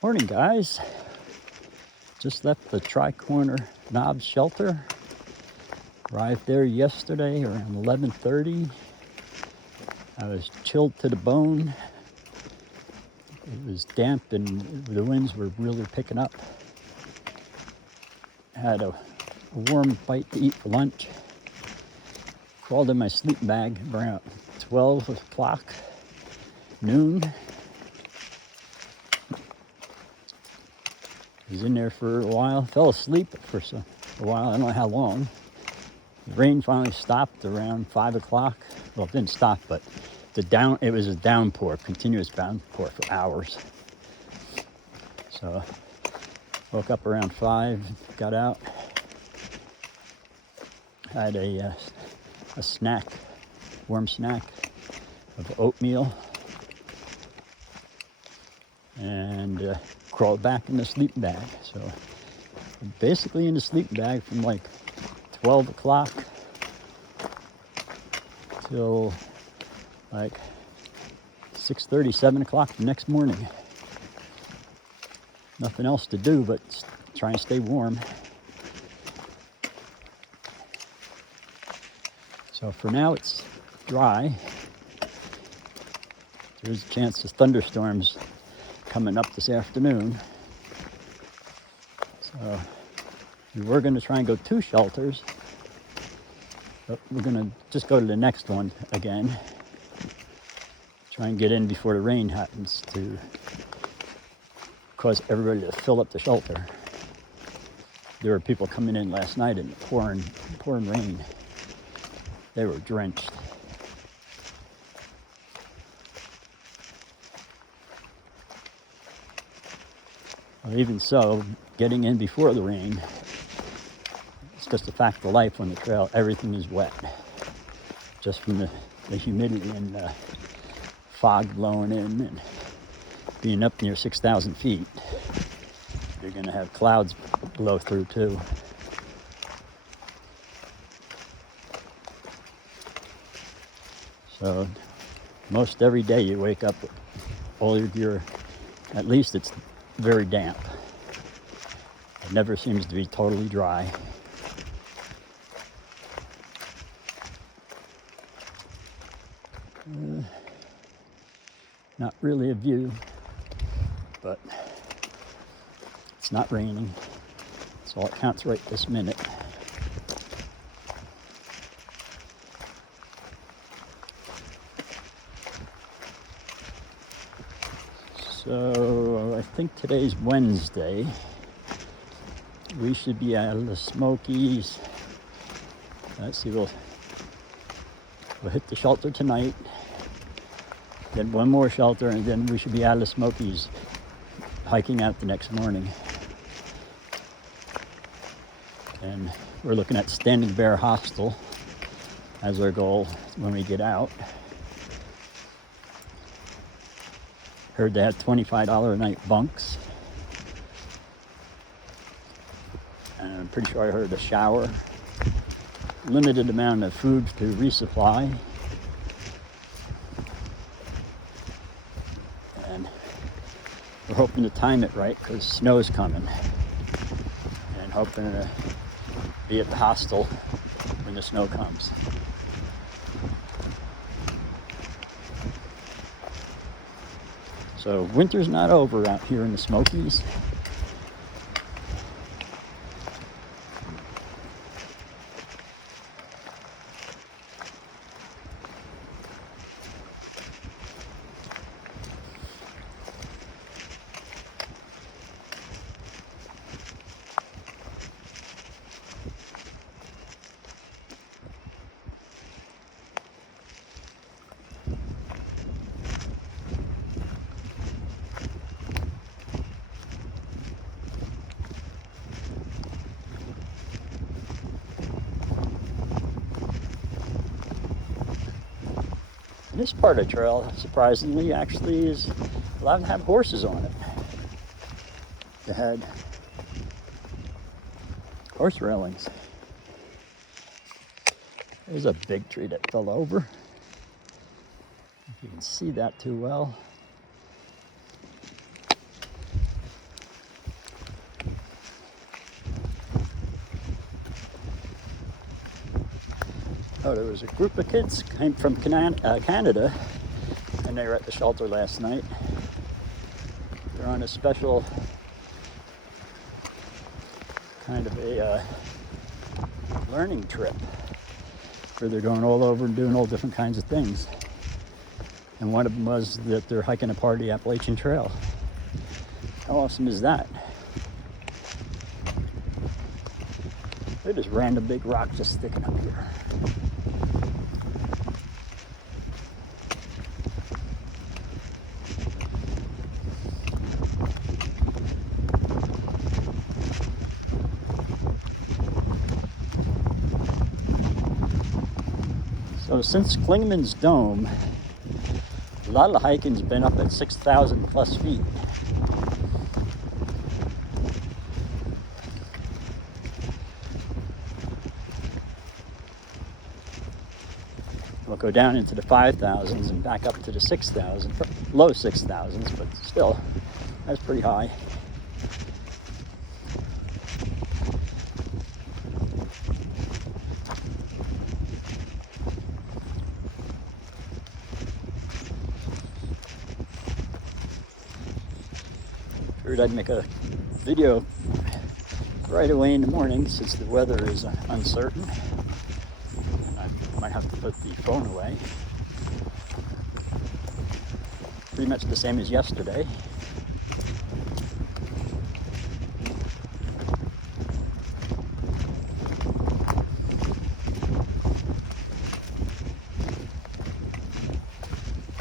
Morning, guys. Just left the Tri-Corner Knob shelter. Arrived there yesterday around 11:30. I was chilled to the bone. It was damp and the winds were really picking up. Had a warm bite to eat for lunch. Crawled in my sleeping bag around 12 o'clock, noon. Was in there for a while, fell asleep for a while, I don't know how long. The rain finally stopped around 5 o'clock. Well, it didn't stop, but it was a downpour, continuous downpour for hours. So woke up around 5, got out, had a snack, warm snack of oatmeal, and crawled back in the sleeping bag. So basically in the sleeping bag from like 12 o'clock till like 6:30, 7 o'clock the next morning. Nothing else to do but try and stay warm. So for now it's dry. There's a chance of thunderstorms coming up this afternoon. So we were going to try and go 2 shelters, but we're going to just go to the next one again. Try and get in before the rain happens to cause everybody to fill up the shelter. There were people coming in last night in the pouring rain. They were drenched. Well, even so, getting in before the rain, it's just a fact of life on the trail. Everything is wet, just from the humidity and the fog blowing in, and being up near 6,000 feet. You're going to have clouds blow through too. So most every day you wake up with all your gear, at least it's very damp. It never seems to be totally dry. Not really a view, but it's not raining. That's all that counts right this minute. So I think today's Wednesday. We should be out of the Smokies. Let's see, we'll hit the shelter tonight, then one more shelter, and then we should be out of the Smokies, hiking out the next morning. And we're looking at Standing Bear Hostel as our goal when we get out. Heard they had $25 a night bunks. And I'm pretty sure I heard a shower. Limited amount of food to resupply. And we're hoping to time it right because snow's coming. And hoping to be at the hostel when the snow comes. So winter's not over out here in the Smokies. This part of the trail, surprisingly, actually is allowed to have horses on it. They had horse railings. There's a big tree that fell over. If you can see that too well. Oh, there was a group of kids came from Canada, and they were at the shelter last night. They're on a special kind of a learning trip where they're going all over and doing all different kinds of things. And one of them was that they're hiking a part of the Appalachian Trail. How awesome is that? Look at this random big rock just sticking up here. So since Klingman's Dome, a lot of the hiking's been up at 6,000 plus feet. We'll go down into the 5,000s and back up to the 6,000, low 6,000s, but still, that's pretty high. Figured I'd make a video right away in the morning since the weather is uncertain. And I might have to put the phone away. Pretty much the same as yesterday.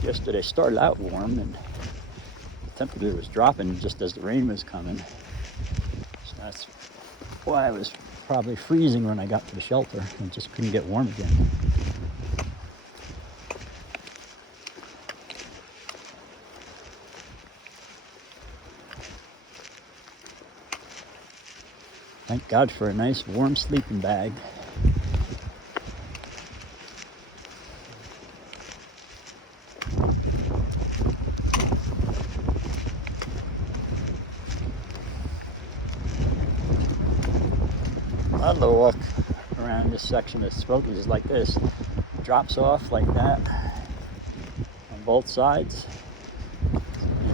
Yesterday started out warm and the temperature was dropping just as the rain was coming. So that's why I was probably freezing when I got to the shelter and just couldn't get warm again. Thank God for a nice warm sleeping bag. A lot of the walk around this section of Smokies is like this. It drops off like that on both sides.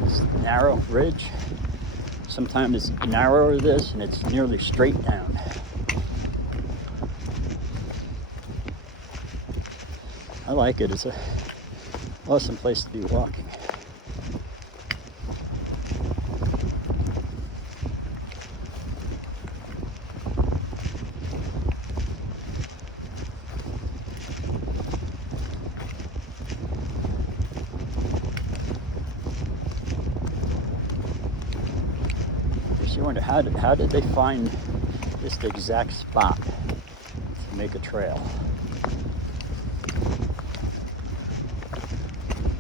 It's a narrow ridge. Sometimes it's narrower than this and it's nearly straight down. I like it. It's a awesome place to be walking. You wonder how did they find this exact spot to make a trail?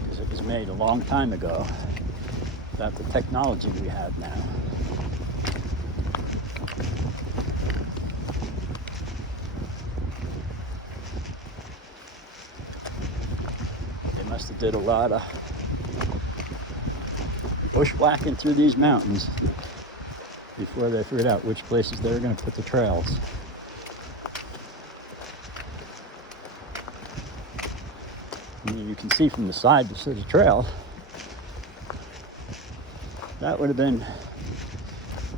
Because it was made a long time ago without the technology we have now. They must have did a lot of bushwhacking through these mountains before they figured out which places they were going to put the trails. I mean, you can see from the side this is a trail. That would have been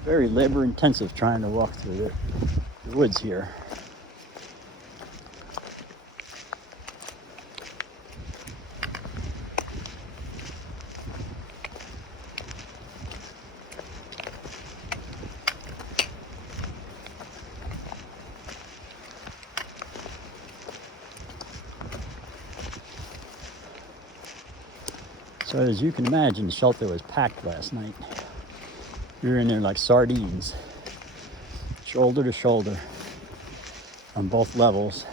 very labor intensive trying to walk through the woods here. So as you can imagine, the shelter was packed last night. We were in there like sardines, shoulder to shoulder on both levels.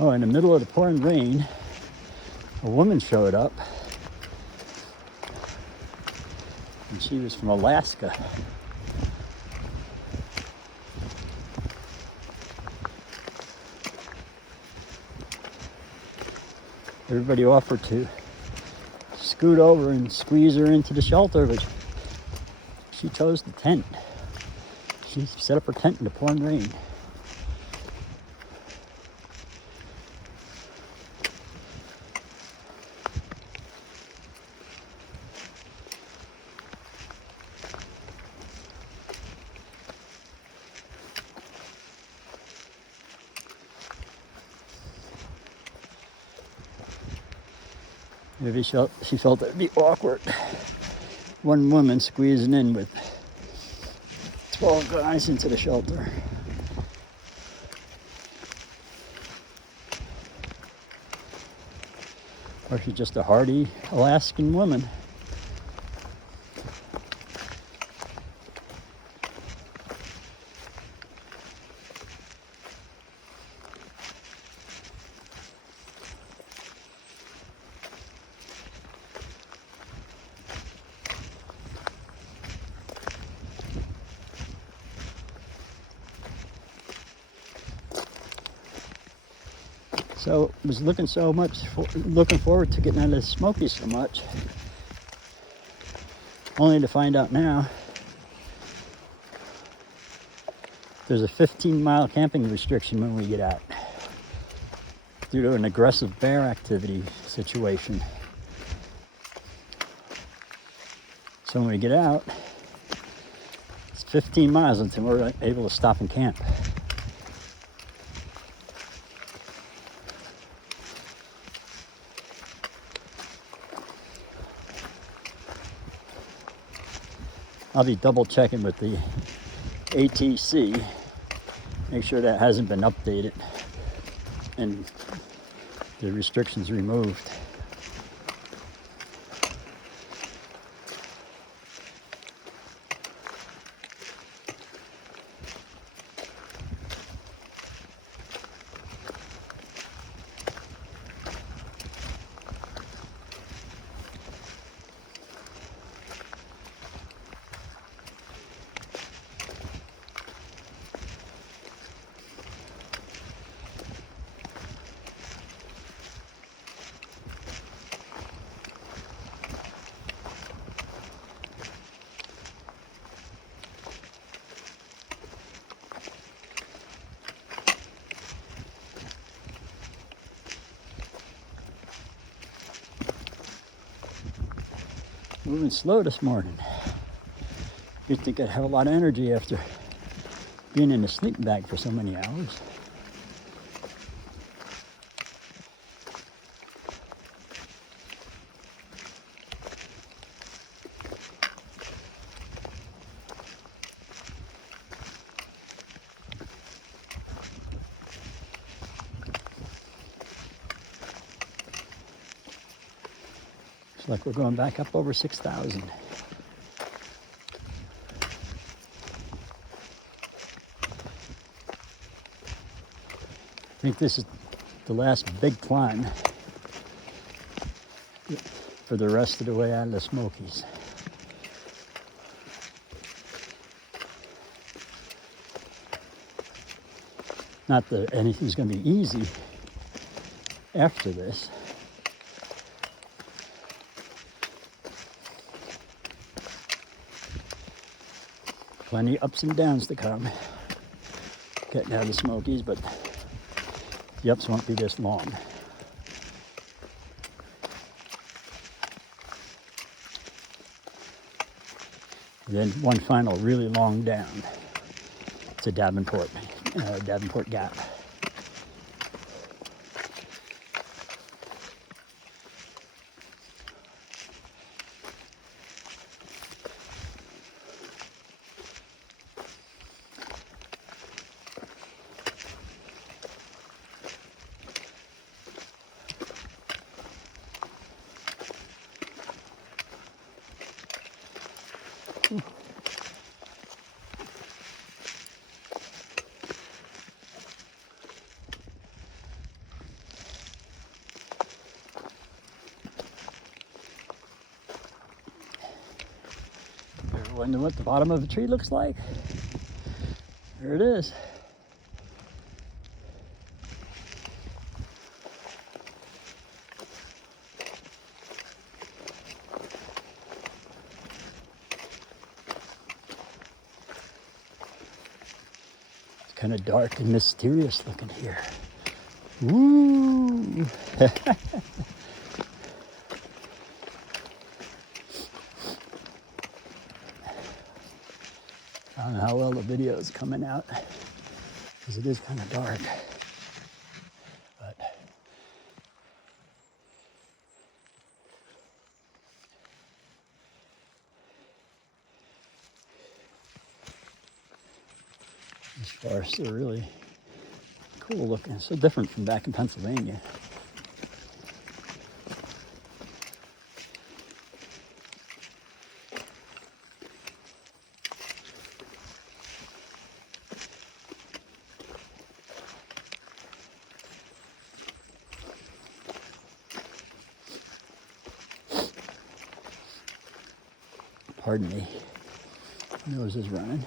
Oh, in the middle of the pouring rain, a woman showed up. And she was from Alaska. Everybody offered to scoot over and squeeze her into the shelter, but she chose the tent. She set up her tent in the pouring rain. Maybe she felt it'd be awkward. One woman squeezing in with 12 guys into the shelter. Or she's just a hardy Alaskan woman. So I was looking forward to getting out of the Smokies so much, only to find out now there's a 15-mile camping restriction when we get out due to an aggressive bear activity situation. So when we get out, it's 15 miles until we're able to stop and camp. I'll be double checking with the ATC, make sure that hasn't been updated and the restrictions removed. Moving slow this morning. You'd think I'd have a lot of energy after being in a sleeping bag for so many hours. Like we're going back up over 6,000. I think this is the last big climb for the rest of the way out of the Smokies. Not that anything's going to be easy after this. Plenty ups and downs to come getting out of the Smokies, but the ups won't be this long. Then one final really long down to Davenport Gap. Wonder what the bottom of a tree looks like? There it is. kind of dark and mysterious looking here. Woo! I don't know how well the video is coming out because it is kind of dark. But these forests are really cool looking. So different from back in Pennsylvania. Pardon me, nose is running.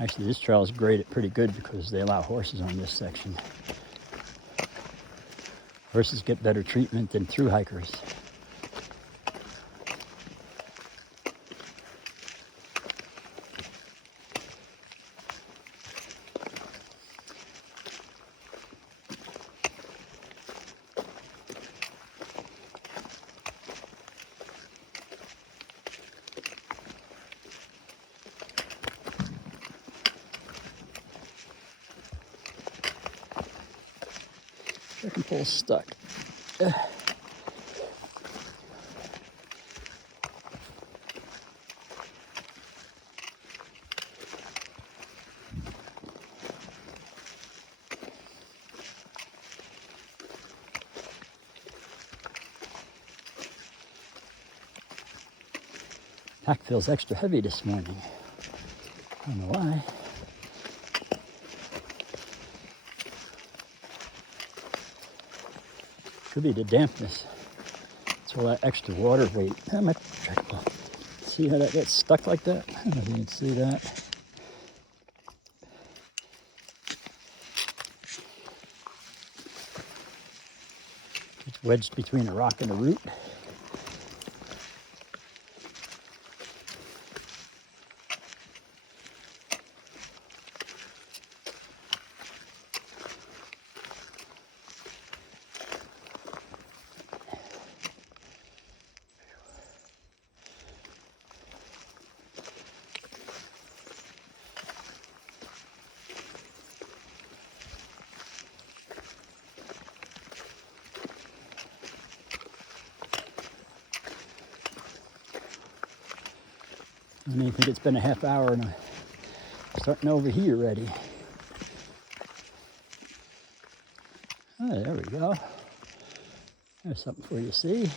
Actually, this trail is graded pretty good because they allow horses on this section. Horses get better treatment than thru hikers. Trekking pole's stuck. Pack feels extra heavy this morning. I don't know why. Could be the dampness. It's all that extra water weight. See how that gets stuck like that? I don't know if you can see that. It's wedged between a rock and a root. I don't think it's been a half hour and I'm starting to overheat already. Oh, there we go. There's something for you to see.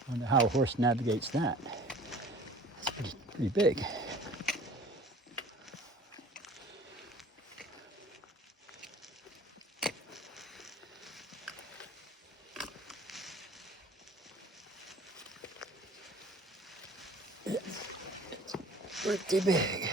I wonder how a horse navigates that. It's pretty big. It's pretty big.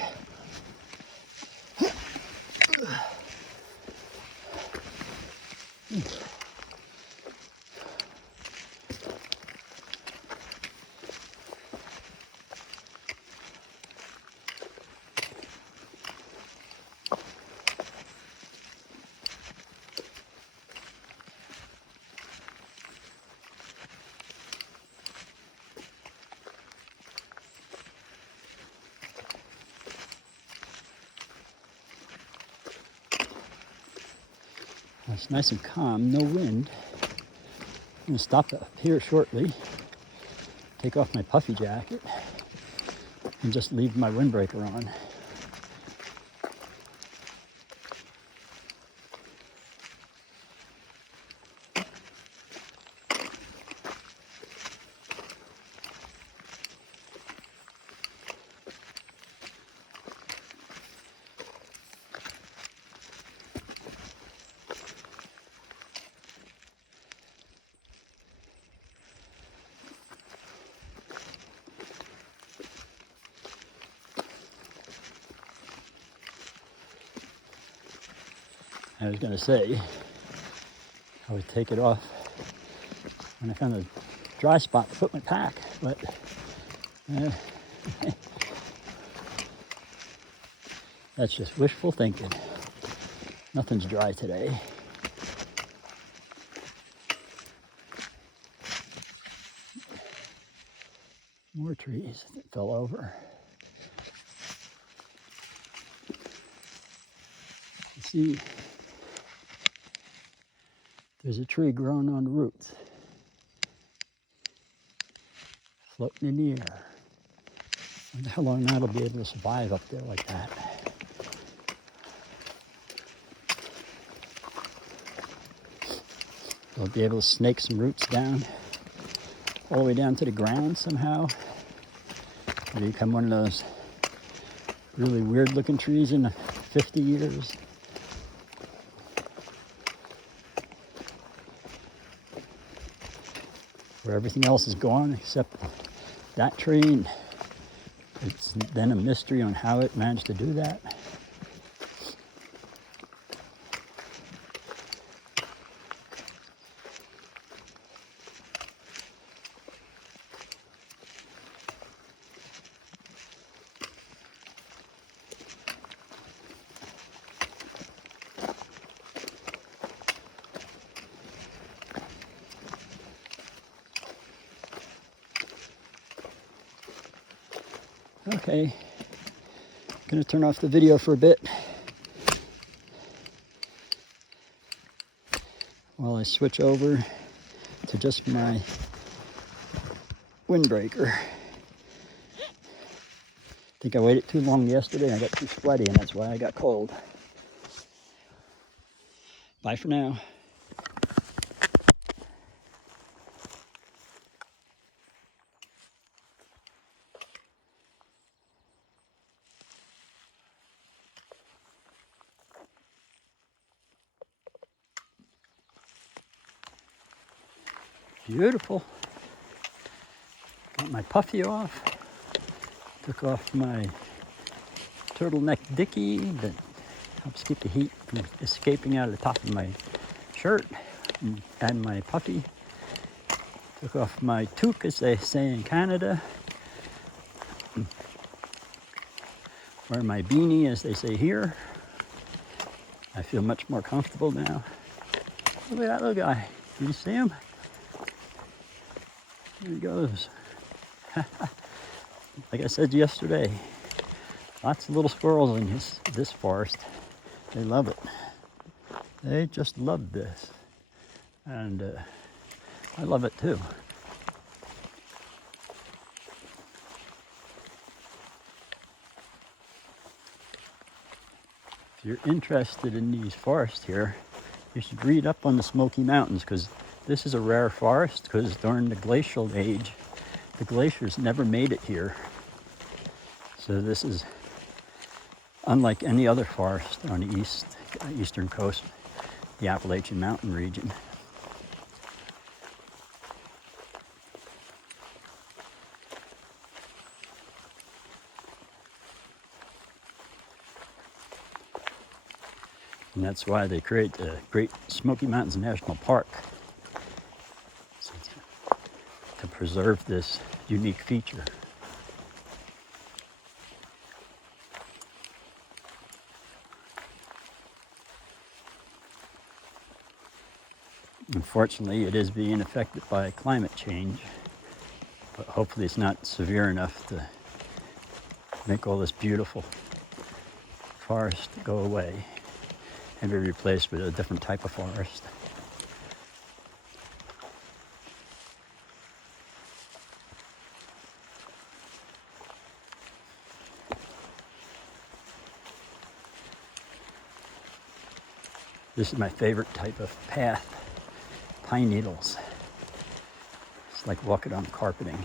It's nice and calm, no wind. I'm going to stop up here shortly, take off my puffy jacket, and just leave my windbreaker on. I was gonna say, I would take it off when I found a dry spot to put my pack, but that's just wishful thinking. Nothing's dry today. More trees that fell over. You see, there's a tree growing on the roots, floating in the air. I wonder how long that'll be able to survive up there like that. They'll be able to snake some roots down, all the way down to the ground somehow. It'll become one of those really weird looking trees in 50 years. Where everything else is gone except that tree. And it's then a mystery on how it managed to do that. Okay, gonna turn off the video for a bit while I switch over to just my windbreaker. I think I waited too long yesterday and I got too sweaty, and that's why I got cold. Bye for now. Beautiful. Got my puffy off. Took off my turtleneck dickie that helps keep the heat from escaping out of the top of my shirt, and my puffy. Took off my toque, as they say in Canada. Wear my beanie, as they say here. I feel much more comfortable now. Look at that little guy. Did you see him? There he goes. Like I said yesterday, lots of little squirrels in this forest. They love it. They just love this. And I love it too. If you're interested in these forests here, you should read up on the Smoky Mountains, because this is a rare forest, because during the glacial age, the glaciers never made it here. So this is unlike any other forest on the eastern coast, the Appalachian Mountain region. And that's why they create the Great Smoky Mountains National Park, to preserve this unique feature. Unfortunately, it is being affected by climate change, but hopefully it's not severe enough to make all this beautiful forest go away and be replaced with a different type of forest. This is my favorite type of path, pine needles. It's like walking on carpeting.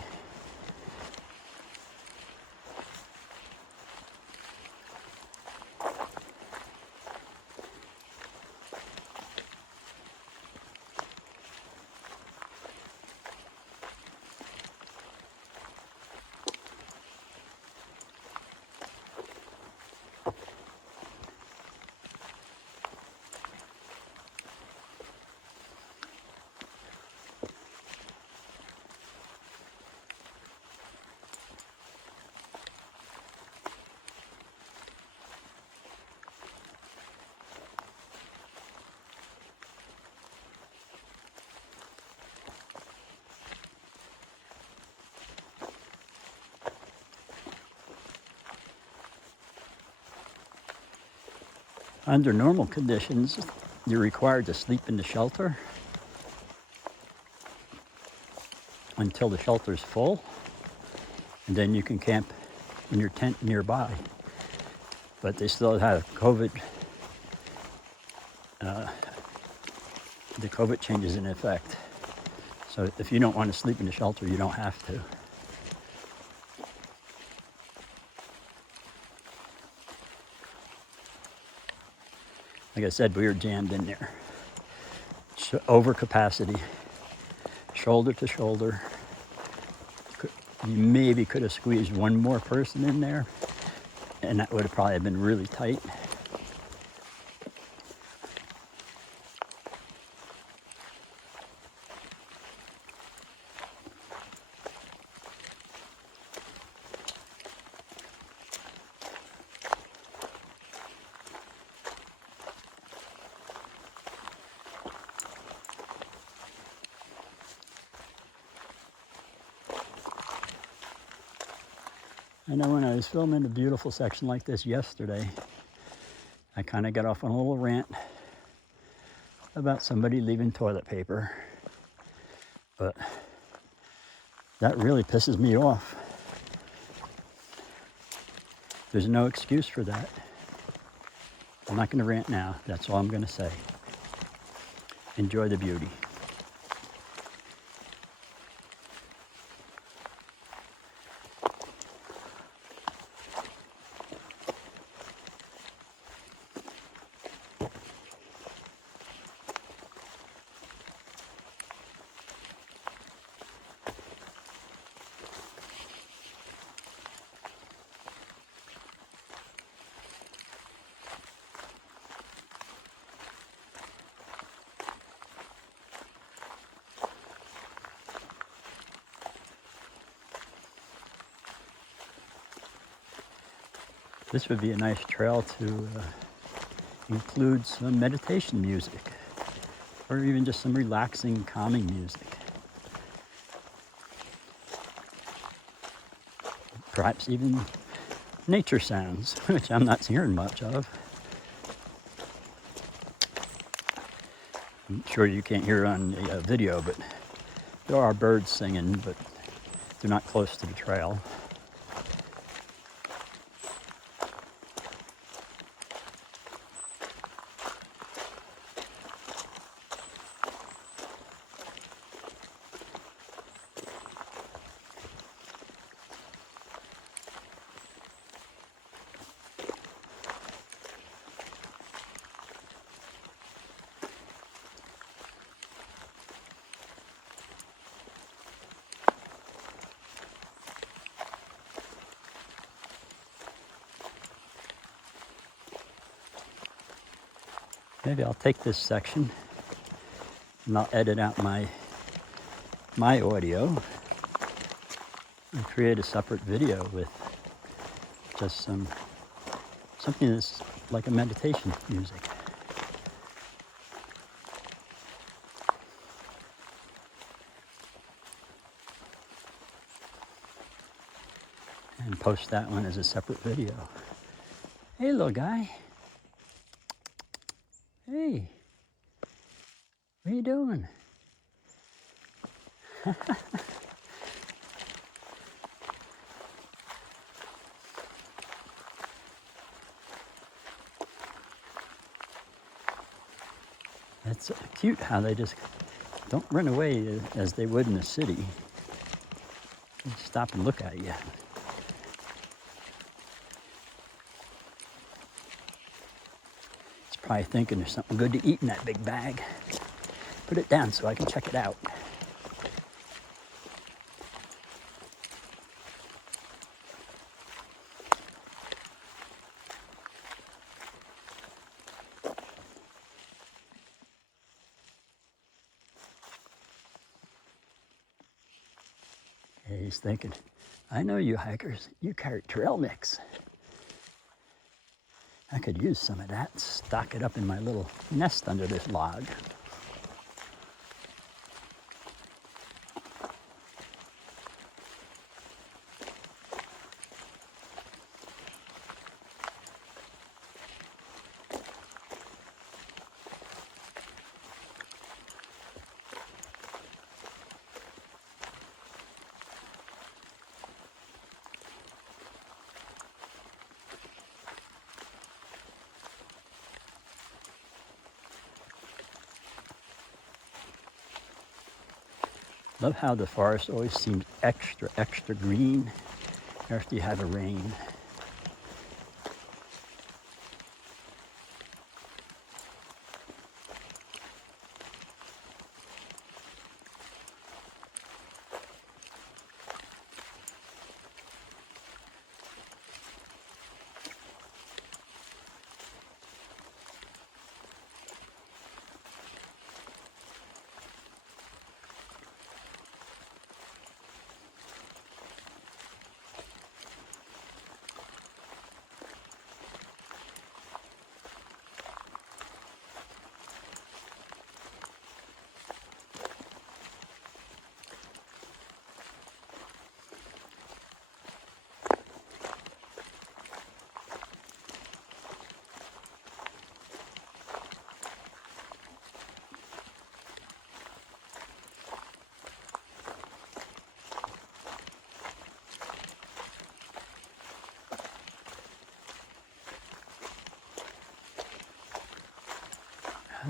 Under normal conditions, you're required to sleep in the shelter until the shelter's full, and then you can camp in your tent nearby. But they still have COVID, the COVID changes in effect. So if you don't want to sleep in the shelter, you don't have to. Like I said, we were jammed in there. Over capacity, shoulder to shoulder. You maybe could have squeezed one more person in there, and that would have probably been really tight. I know when I was filming a beautiful section like this yesterday, I kind of got off on a little rant about somebody leaving toilet paper, but that really pisses me off. There's no excuse for that. I'm not going to rant now. That's all I'm going to say. Enjoy the beauty. This would be a nice trail to include some meditation music, or even just some relaxing, calming music. Perhaps even nature sounds, which I'm not hearing much of. I'm sure you can't hear it on the video, but there are birds singing, but they're not close to the trail. Maybe I'll take this section and I'll edit out my audio and create a separate video with just something that's like a meditation music. And post that one as a separate video. Hey, little guy. Hey, what are you doing? It's cute how they just don't run away as they would in the city. They stop and look at you. It's probably thinking there's something good to eat in that big bag. Put it down so I can check it out. He's thinking, I know you hikers, you carry trail mix. I could use some of that, stock it up in my little nest under this log. Love how the forest always seems extra, extra green after you have a rain.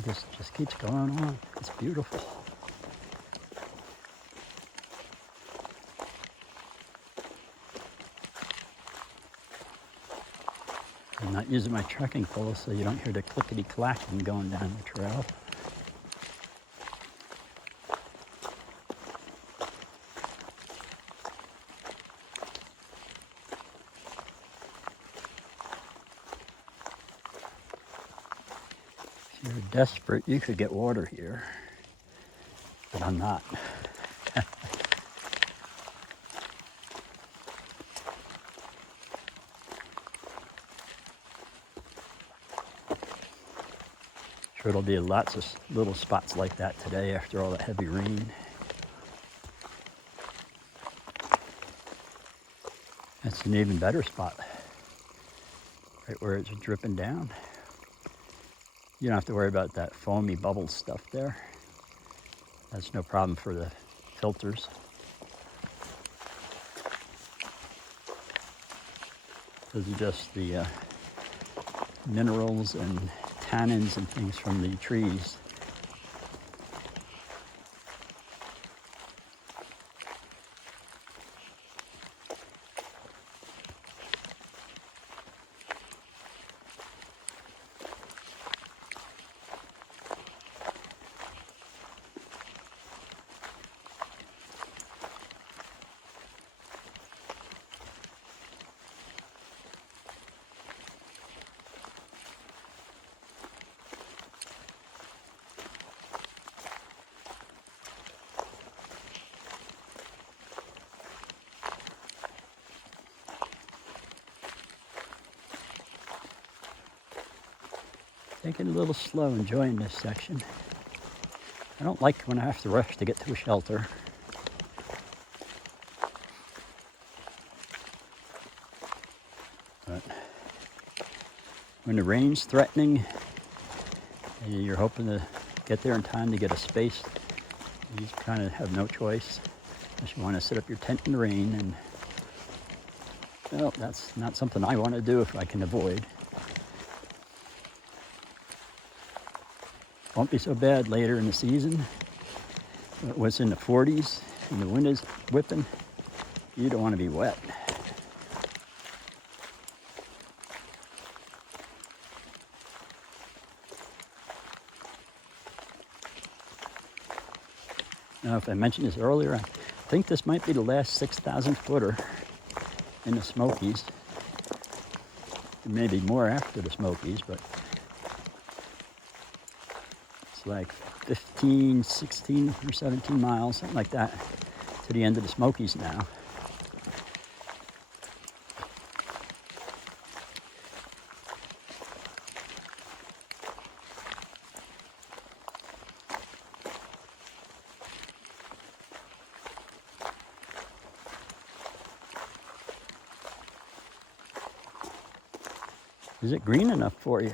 This just keeps going on. It's beautiful. I'm not using my trekking pole, so you don't hear the clickety-clacking going down the trail. If you're desperate, you could get water here, but I'm not. Sure, there'll be lots of little spots like that today after all that heavy rain. That's an even better spot, right where it's dripping down. You don't have to worry about that foamy bubble stuff there. That's no problem for the filters. Those are just the minerals and tannins and things from the trees. Taking it a little slow, enjoying this section. I don't like when I have to rush to get to a shelter. But when the rain's threatening and you're hoping to get there in time to get a space, you kind of have no choice unless you want to set up your tent in the rain. And well, that's not something I want to do if I can avoid. Won't be so bad later in the season. It was in the 40s and the wind is whipping. You don't want to be wet. Now, if I mentioned this earlier, I think this might be the last 6,000 footer in the Smokies. There may be more after the Smokies, but it's like 15, 16 or 17 miles, something like that, to the end of the Smokies now. Is it green enough for you?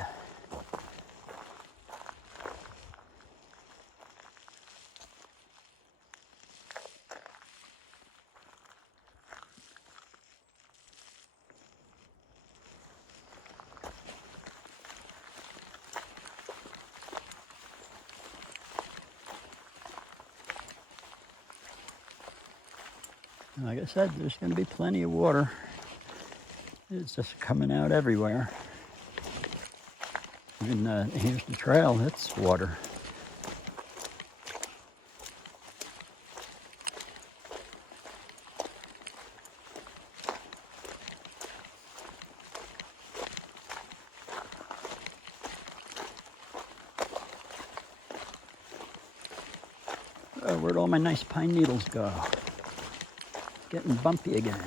Like I said, there's going to be plenty of water. It's just coming out everywhere. Even here's the trail, it's water. Oh, where'd all my nice pine needles go? It's getting bumpy again.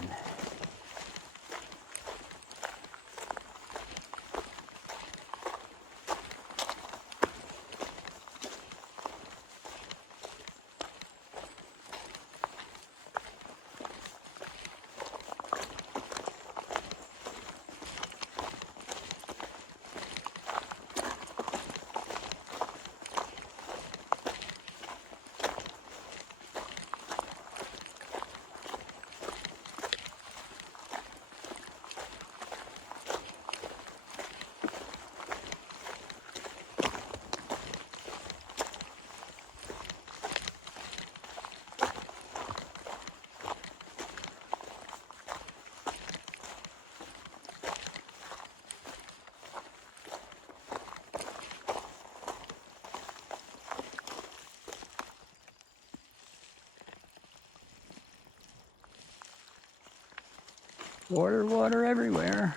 Water, water everywhere.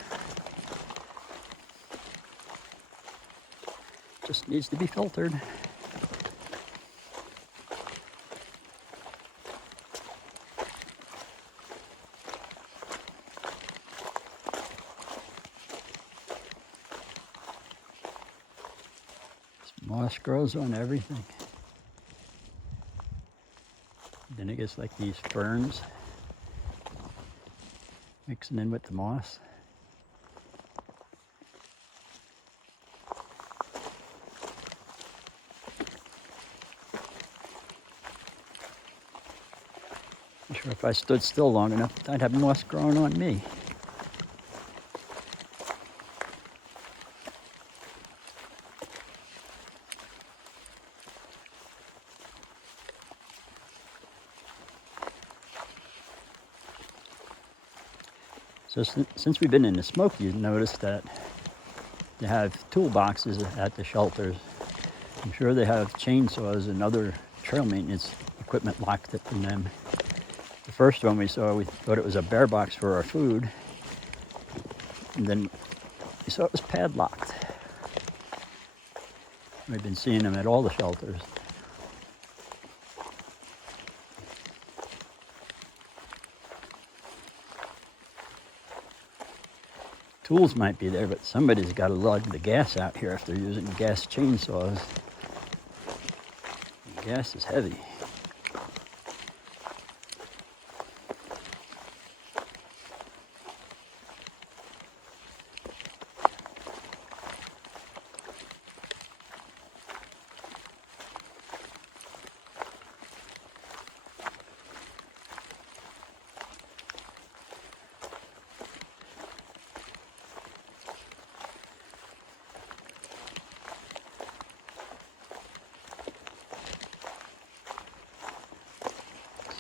Just needs to be filtered. Moss grows on everything. Then it gets like these ferns mixing in with the moss. I'm sure if I stood still long enough, I'd have moss growing on me. So since we've been in the smoke, you've noticed that they have toolboxes at the shelters. I'm sure they have chainsaws and other trail maintenance equipment locked up in them. The first one we saw, we thought it was a bear box for our food. And then we saw it was padlocked. We've been seeing them at all the shelters. Tools might be there, but somebody's got to lug the gas out here if they're using gas chainsaws. The gas is heavy.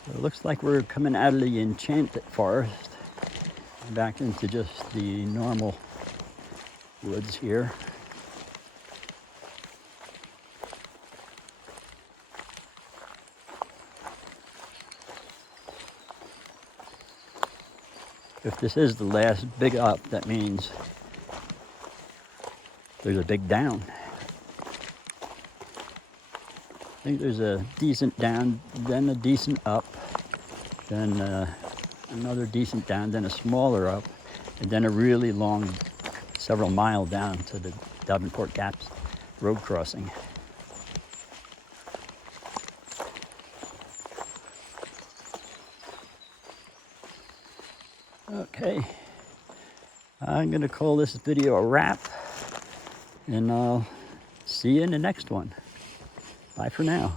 So it looks like we're coming out of the enchanted forest back into just the normal woods here. If this is the last big up, that means there's a big down. I think there's a decent down, then a decent up, then another decent down, then a smaller up, and then a really long, several mile down to the Davenport Gaps road crossing. Okay, I'm gonna call this video a wrap, and I'll see you in the next one. Bye for now.